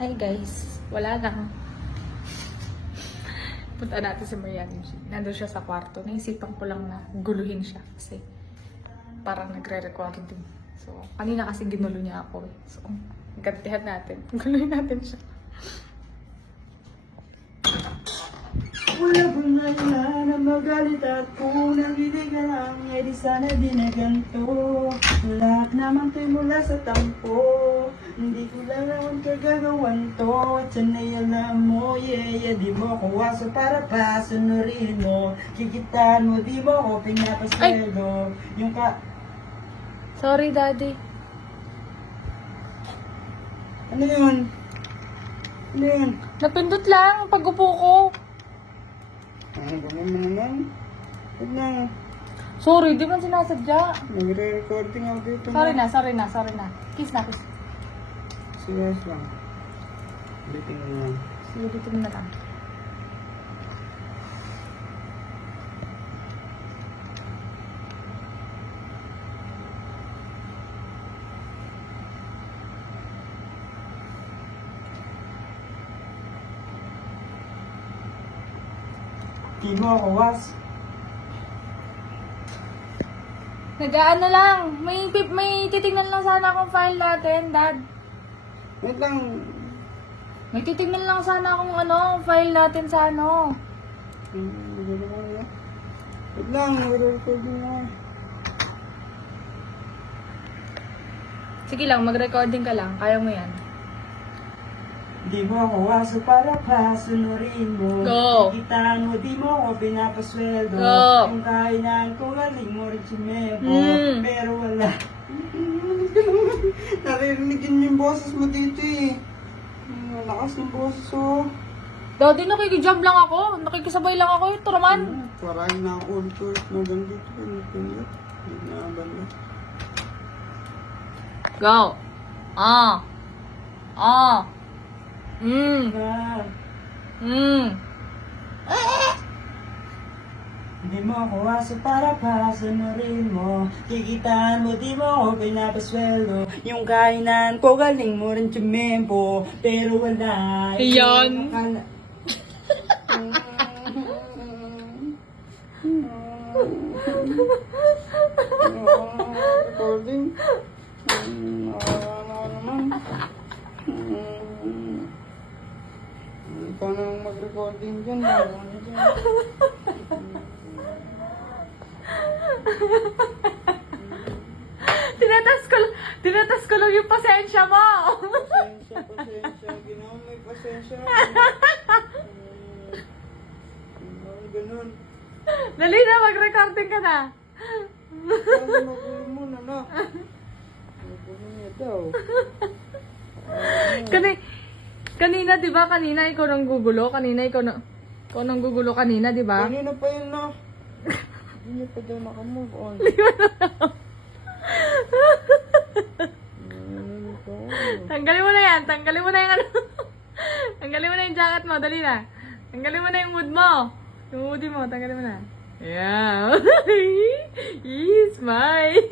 Hi guys, wala lang. Punta natin si Marian. Nandun siya sa kwarto. Naisipan ko lang na guluhin siya kasi parang nagre-recording. So, kanina kasi ginulo niya ako eh. So, gantihan natin. Guluhin natin siya. Wala kong nailan na magalit at kung nabili ka lang, eh di sana di na ganito. Lahat naman to'y mula sa tampo, hindi ko lang naman kagagawan to. At sana'y alam mo, yeah, di mo ko waso para pasunurin mo. Kikitaan mo, di mo ko pinapasweldo. Yung ka... Sorry, Daddy. Ano yun? Ano yun? Napindot lang pag-upo ko. Ano ba naman? Huwag na. Sorry, di man sinasadya. Nagre-recording ako dito. Sorry na. Kiss na, kiss. Serious lang. Ulitin mo na. Sige, dito mo na lang. Di mo ako was. Nagaan na lang. May titignan lang sana akong file natin, Dad. Wait lang. May titignan lang sana akong file natin sa ano. Wait lang, nagre-recording na. Sige lang, mag-recording ka lang. Kaya mo yan. Di mo ako waso para pasunurin mo. Go. Kikitaan mo, di mo ako pinapasweldo. Go. Yung kainan ko, galing mo rin si Mebo. Pero wala. Naririnig yun yung boses mo dito eh. Lakas ng boses oh. Daddy, nakikijump lang ako. Nakikisabay lang ako. Ito naman. Parang na ako ulit na ganito. Pinipinit. Hindi na banda. Go. Di mo ako waso para pasunurin mo. Kikitaan mo, di mo ako pinapasweldo. Yung kainan ko, galing mo rin tumempo. Pero wala. Iyon. Recording. Naman. Ikaw nang mag-recording dyan. Tinatas ko lang yung pasensya mo. Pasensya. Ginawa may pasensya. Ganun. Dali na, mag-recording ka na. Ano magulo mo na na? Magulo niya daw. Kanina, di ba? Kanina ikaw nang gugulo. Ikaw nang gugulo kanina, di ba? Kanina pa yun na. Hindi niya pa daw nakamove on. Tanggalin mo na yan. Tanggalin mo na yung Tanggalin mo na yung jacket mo. Dali na. Tanggalin mo na yung mood mo. Yung hoodie mo. Tanggalin mo na. Yeah. Smile.